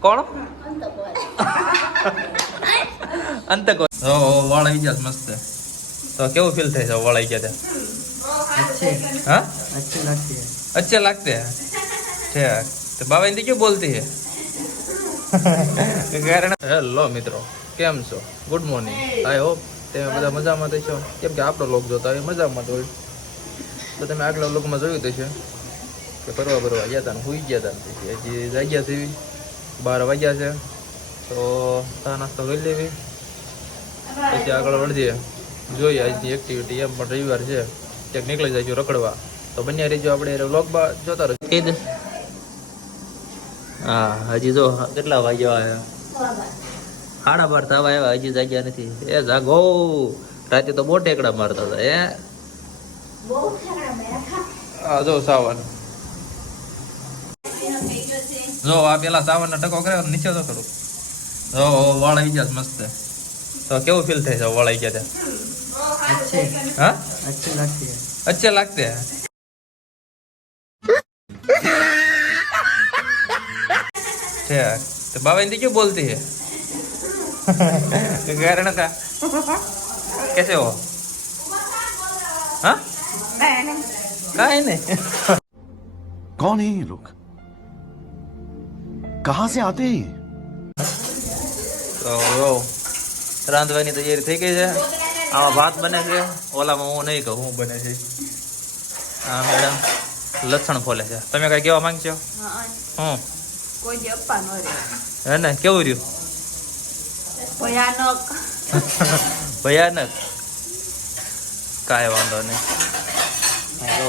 કોણ? અંતકો વાળ આવી ગયા મસ્ત. તો કેવું ફીલ થાય છે વાળ ગયા ત્યાં? લાગતે છે. તો બાબા હિન્દી ક્યું બોલતી હે કારણ હેલો મિત્રો કેમ છો? ગુડ મોર્નિંગ આઈ હોપ તમે બધા મજામાં થઈ છો. કેમ કે આપણો લોક જોતા હોય મજામાં તો તો તમે આગલા લોકમાં જોયું થશે કે ફરવા ફરવા ગયા હતા ને સુઈ ગયા હતા હજી જાગ્યા થઈ બાર વાગ્યા છે તો ચા નાસ્તો કરી લેવી. પછી આગળ વળીએ. જોઈએ આજની એક્ટિવિટી એમ પણ રવિવાર છે. ક્યાંક નીકળી જાય રખડવા. તો બન્યા રહીજો આપણે વ્લોગમાં જોતા રહો હા હજી જો કેટલા વાગ્યા આવ્યા સાડા બાર થવા આવ્યા હજી જાગ્યા નથી. એ જાગો. રાતે તો બહુ ટેકડા મારતા હતા એ હા જો સાવન. જો આ પેલા સાવન ટકો કરે નીચે તો કરું જો વાળ આવી ગયા છે મસ્ત તો કેવું ફીલ થાય છે વાળ આવી ગયા ત્યાં अच्छे હા अच्छे लगते हैं अच्छे लगते हैं ठीक तो बाबा हिंदी क्यों बोलती है कारण का कैसे हो हाँ काहे नहीं कौन है ये लोग कहां से आते हैं ये? તો જો રાંધવાની તૈયારી થઈ ગઈ છે આમાં ભાત બને છે ઓલામાં હું નહીં કહું હું બને છે હા મેડમ લસણ ફોલે છે તમે કઈ કહેવા માંગશો હું કોઈ જે અપ્પા ન રહે હે ને કેવું રહ્યું ભયાનક ભયાનક કાંઈ વાંધો નહીં હા, જો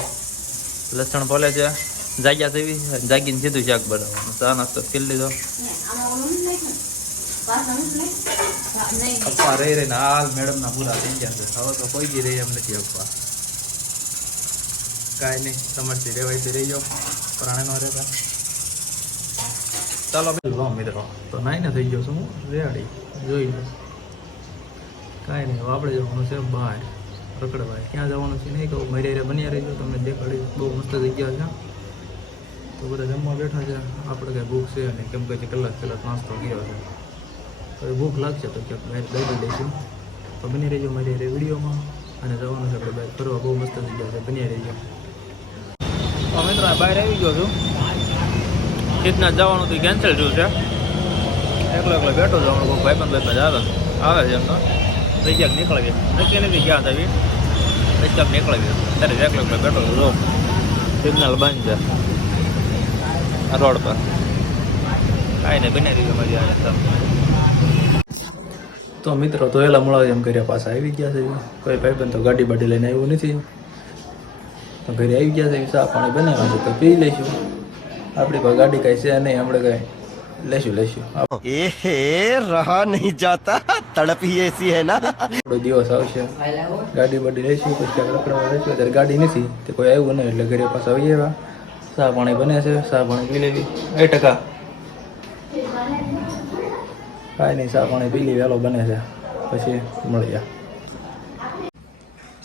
લસણ ફોલે છે જાગ્યા જેવી જાગીને સીધું શાક બનાવવાનું. ચા નાસ્તો કરી લીધો. અપ્પા રહી રહીને હાલ મેડમના પૂરા થઈ ગયા છે. હવે તો કોઈ બી રહી એમ નથી અપ્પા. કાંઈ નહીં સમજતી રહેવાય તો રહી જાઓ. પ્રાણે નો રહેતા. ચાલો લો મિત્રો. તો નાઈને થઈ ગયો છું હું. રેડી. જોઈ લો. કાંઈ નહીં હવે આપણે જવાનું છે બહાર. રખડવા ક્યાં જવાનું છે નહીં કહું. મરી રહ્યા બન્યા રહીજો. તમને દેખાડી બહુ મસ્ત જગ્યા છે. તો બધા જમવા બેઠા છે. આપણે કાંઈ ભૂખ છે નહીં. કેમ કે કલાક કલાક નાસ્તો ગયો છે. તો ભૂખ લાગશે તો ક્યાંક દઈ દઈશું તો બની રહેજો મારી રે વિડીયોમાં. અને જવાનું છે આપણે બહાર ફરવા. બહુ મસ્ત જગ્યા છે. બની રહેજો. મિત્ર બહાર આવી ગયો છું. સિદ્ધનાથ જવાનું તો કેન્સલ થયું છે. એકલો એકલો બેઠો છું. હમણાં કોઈ ભાઈબંધ ભાઈબંધ આવે. આવે છે એમ તો. થઈ ગયા નીકળી ગયા નક્કી નથી ક્યાં થવી પછી ક્યાંક નીકળી ગયો ત્યારે એકલો એકલો બેઠો છું. સિગ્નલ બંધ છે. રોડ પર. કાંઈ નહીં બનાવી દીધું મજા આવે તો. મિત્રો ધોયેલા મૂળા એમ કર્યા પાછા આવી ગયા છે. કોઈ ભાઈબંધ તો ગાડી બાડી લઈને આવ્યું નથી. તો ઘરે આવી ગયા છે ચા પાણી બનાવ્યા છે તો પી લઈશું. આપણી પાસે ગાડી કાંઈ છે નહીં આપણે કાંઈ લેશું લેશું એ રહા નહીં જાતા તડપી એસી હે ના. થોડો દિવસ આવશે. ગાડી બાડી લઈશું પછી રખડવા લઈશું અત્યારે ગાડી નથી તો કોઈ આવ્યું નહીં એટલે ઘરે પાછા આવી આવ્યા. સા પાણી બને છે સા પાણી પી લેવી. એ ટકા. કાંઈ નહીં સા પાણી પી લેવી વહેલો બને છે. પછી મળી ગયા.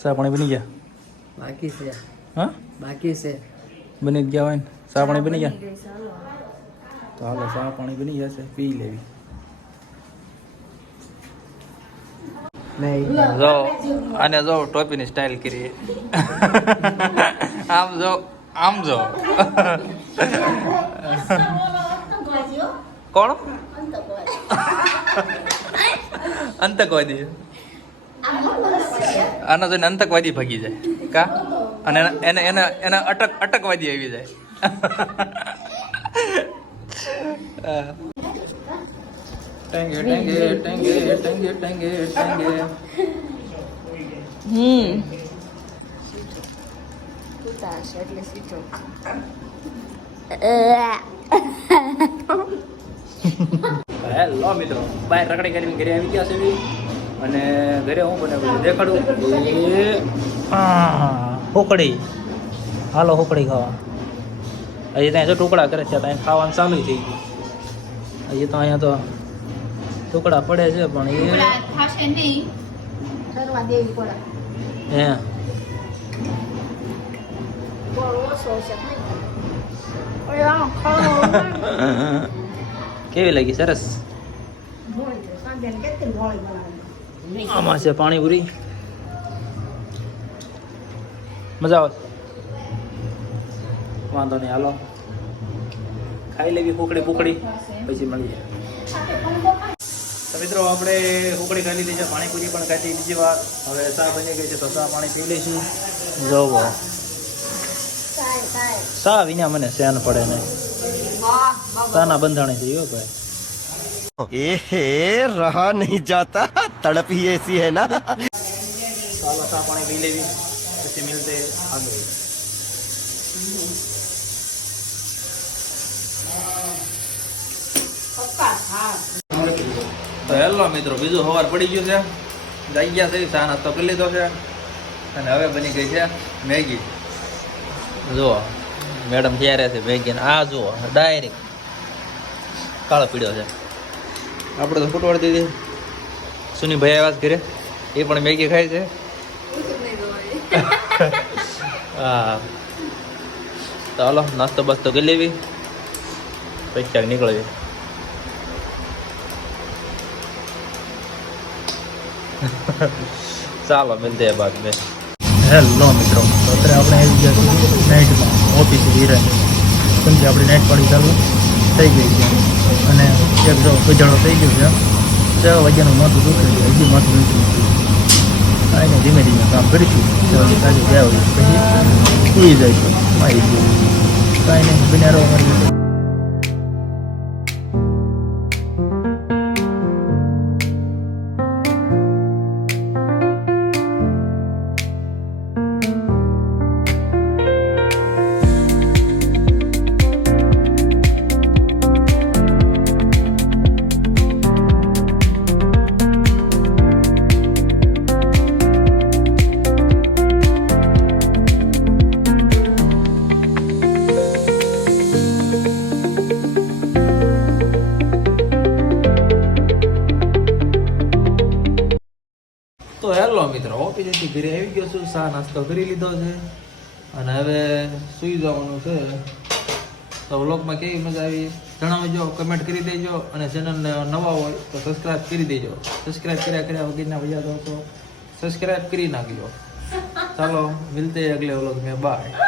સા પાણી બની ગયા? બાકી છે. હા? બાકી છે. બની ગયા હોય ને? સા પાણી બની ગયા તો હાલો સા પાણી બની જશે પી લેવી. જો અને જો ટોપીની સ્ટાઇલ કરી. આમ જો. આમ જો. કોણ? અંતકવાદી. આના જોઈને અંતકવાદી ભાગી જાય. કા? અને એના- એને એના એના અટક અટકવાદી આવી જાય. ટેંગે ટેંગે ટેંગે ટેંગે ટેંગે ટેંગે હમ. ઉતાર છે એટલે સીધો હેલો મિત્રો. બહાર રખડી કરીને ઘરે આવી ગયા છે અને ઘરે હું બને દેખાડું. હોકડી. હાલો હોકડી ખાવા. હજી ત્યાં જો ટુકડા કરે છે ત્યાં ખાવાનું ચાલુ થઈ ગયું. હજી તો અહીંયા તો ટુકડા પડે છે પણ એ હે બહુ ઓછો છે ઓય આમ ખાવો કેવી લાગી? સરસ? આમાં છે પાણીપુરી. મજા આવે. વાંધો નહીં, હાલો. ખાઈ લેવી કુકડી પુકડી પછી મળીએ તો મિત્રો, આપણે કુકડી ખાઈ લીધી છે, પાણીપુરી પણ ખાધી બીજી વાર હવે સા બની ગઈ છે, તો સા પાણી પી લઈશું. જોવો કાય કાય ચા વિના મને સેન પડે ને ચાના બંધાણી છે યો ભાઈ ए रहा नहीं जाता तड़प ही ऐसी है ना ચાલો ચા પાણી પી લેવી પછી મિલતે આગળ પપ્પા હા તો હેલો મિત્રો બીજું સવાર પડી ગયું છે જઈ ગયા છે ચા નાસ્તો કરી લીધો છે અને હવે બની ગઈ છે મેગી જુઓ મેડમ ત્યારે છે ભેગીને આ જુઓ ડાયરેક્ટ કાળો પીળ્યો છે. આપણે તો ફૂટવાડ દીધી. સુની ભાઈ વાત ઘરે એ પણ મેગી ખાય છે. હા. તો નાસ્તો બાસ્તો કરી લેવી. પછી ક્યાંક નીકળવી. ચાલો મિલ મિલતે બાદ મેં. હેલો મિત્રો. અત્યારે આપણે આવી ગયા છીએ નાઇટમાં ઓફિસ હીરા કેમ આપણી નાઇટ પાડી ચાલુ થઈ ગઈ છે. અને એક જો ઉજાળો થઈ ગયો છે. છ વાગ્યાનું માથું દુખે છે. હજી માથું નથી નહીં ધીમે ધીમે કામ કરીશું. છ વાગે સાંજે ગયા હોય પછી સુઈ જઈશું આવી ગયું કાંઈ નહીં. બિનારો અમારી મિત્રો ઘરે આવી ગયો છું ચા નાસ્તો કરી લીધો છે. અને હવે સૂઈ જવાનું છે. તો વ્લોગમાં કેવી મજા આવી? જણાવજો કમેન્ટ કરી દેજો અને ચેનલને નવા હોય તો સબસ્ક્રાઇબ કરી દેજો. સબસ્ક્રાઇબ કર્યા કર્યા વગેરે વજા દો તો સબસ્ક્રાઇબ કરી નાખજો. ચાલો, મિલતે અગલે વ્લોગ મેં બાય